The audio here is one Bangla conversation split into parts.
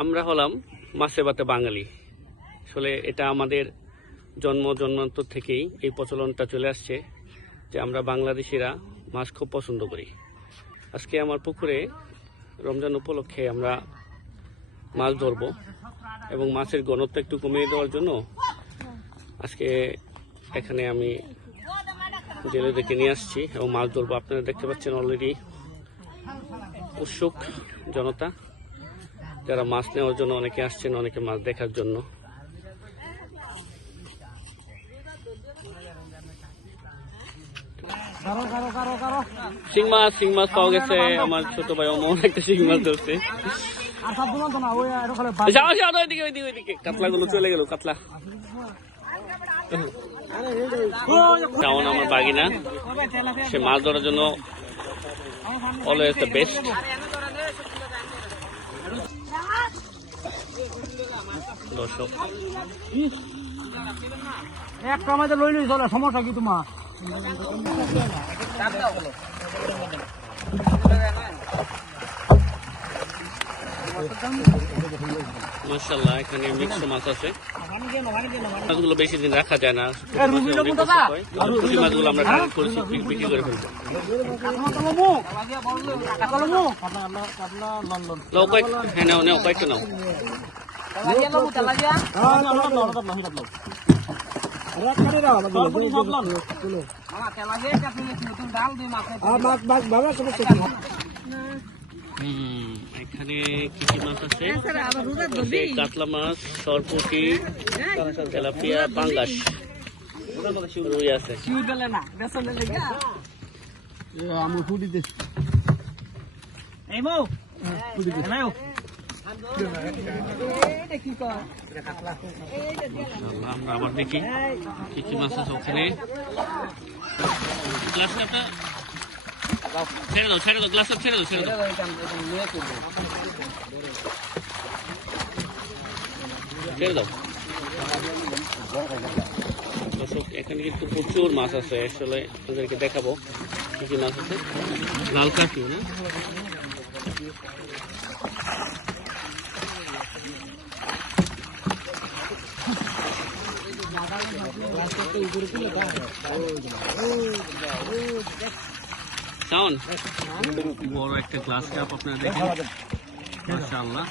আমরা হলাম মাছে ভাতে বাঙালি। আসলে এটা আমাদের জন্মান্তর থেকেই এই প্রচলনটা চলে আসছে যে আমরা বাংলাদেশিরা মাছ খুব পছন্দ করি। আজকে আমার পুকুরে রমজান উপলক্ষে আমরা মাছ ধরবো এবং মাছের ঘনত্ব একটু কমিয়ে দেওয়ার জন্য আজকে এখানে আমি জেলেদেরকে নিয়ে আসছি এবং মাছ ধরবো। আপনারা দেখতে পাচ্ছেন অলরেডি উৎসুক জনতা, যারা মাছ নেওয়ার জন্য অনেকে আসছেন, অনেকে মাছ দেখার জন্য। শিং মাছ পাওয়া গেছে। আমার ছোট ভাই অমন একটা শিং মাছ ধরছে। ওইদিকে কাতলাগুলো চলে গেল। কাতলা তেমন আমার বাগিনা, সে মাছ ধরার জন্য অলওয়েজ দ্য বেস্ট। দর্শক একটা আমাদের লই লই চলে, সমস্যা কি তোমার? মাশাআল্লাহ, এখানে মিক্স মাছ আছে। মাছগুলো বেশি দিন রাখা যায় না। পুঁটি মাছগুলো আমরা কালেক্ট করেছি, বিক্রি করে ফেলবো। হ্যাঁ, নাও কয়েকটা নাও। এখানে কি কি মাছ আছে? কাতলা মাছ, সরপুঁটি, তেলাপিয়া, পাঙ্গাস, রুই আছে। আমরা আবার দেখি কি কি মাছ আছে ওখানে। গ্লাসটা ছেড়ে দাও, গ্লাসটা ছেড়ে দাও। দর্শক, এখানে কিন্তু প্রচুর মাছ আছে। আসলে আপনাদেরকে দেখাবো কি কি মাছ আছে। লাল কাঠি না, বড় একটা গ্লাস কাপ আপনারা দেখেন। মাশাআল্লাহ,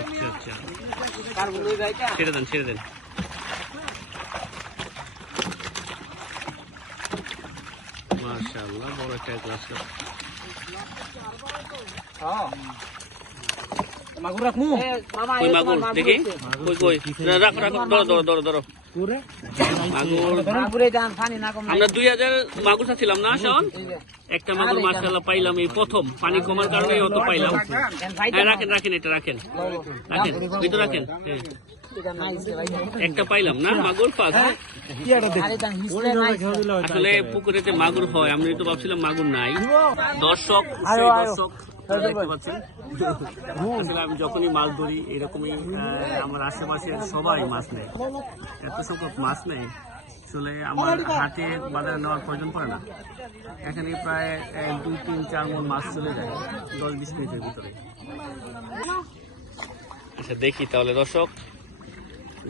আচ্ছা, ছেড়ে দেন। মাশাআল্লাহ, বড় একটা গ্লাস কাপ। মাগুর দেখি, কই ধরো। আমরা 2000 মাগুর চাচ্ছিলাম না শোন, একটা মাগুর মাশাআল্লাহ পাইলাম। এই প্রথম পানি কমার কারণে অত পাইলাম। রাখেন, এটা রাখেন, ভিতরে রাখেন। একটা পাইলাম না মাগুর ফার্স্ট। আসলে পুকুরেতে মাগুর হয়, আমি তো ভাবছিলাম মাগুর নাই। দর্শক দেখতে পাচ্ছেন, আসলে আমি যখনই মাছ ধরি এরকমই আমার আশেপাশের সবাই মাছ নেয়। এত সংখ্যক মাছ নেয়, আসলে আমার হাতে বাজারে নেওয়ার প্রয়োজন পড়ে না। এখানে প্রায় 2, 3, 4 মণ মাছ চলে যায় 10-20 মিনিটের ভিতরে। আচ্ছা, দেখি তাহলে দর্শক,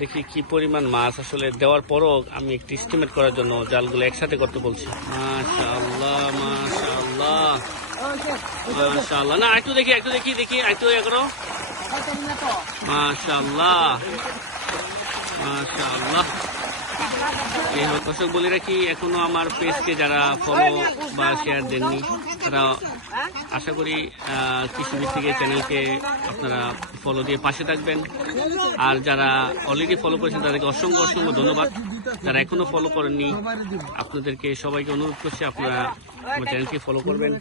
দেখি কি পরিমাণ মাছ আসলে দেওয়ার পরও আমি একটু এস্টিমেট করার জন্য জালগুলো একসাথে করতে বলছি। মাশাআল্লাহ, না একটু দেখি, একটু ইয়ে করো। মাশাআল্লাহ। দর্শক বলে রাখি, এখনো আমার পেজকে যারা ফলো বা শেয়ার দেননি, তারা আশা করি কৃষিবিদ থেকে চ্যানেলকে আপনারা ফলো দিয়ে পাশে থাকবেন। আর যারা অলরেডি ফলো করেছেন তাদেরকে অসংখ্য ধন্যবাদ। যারা এখনো ফলো করেননি, আপনাদেরকে সবাইকে অনুরোধ করছি আপনারা আমার চ্যানেলকে ফলো করবেন।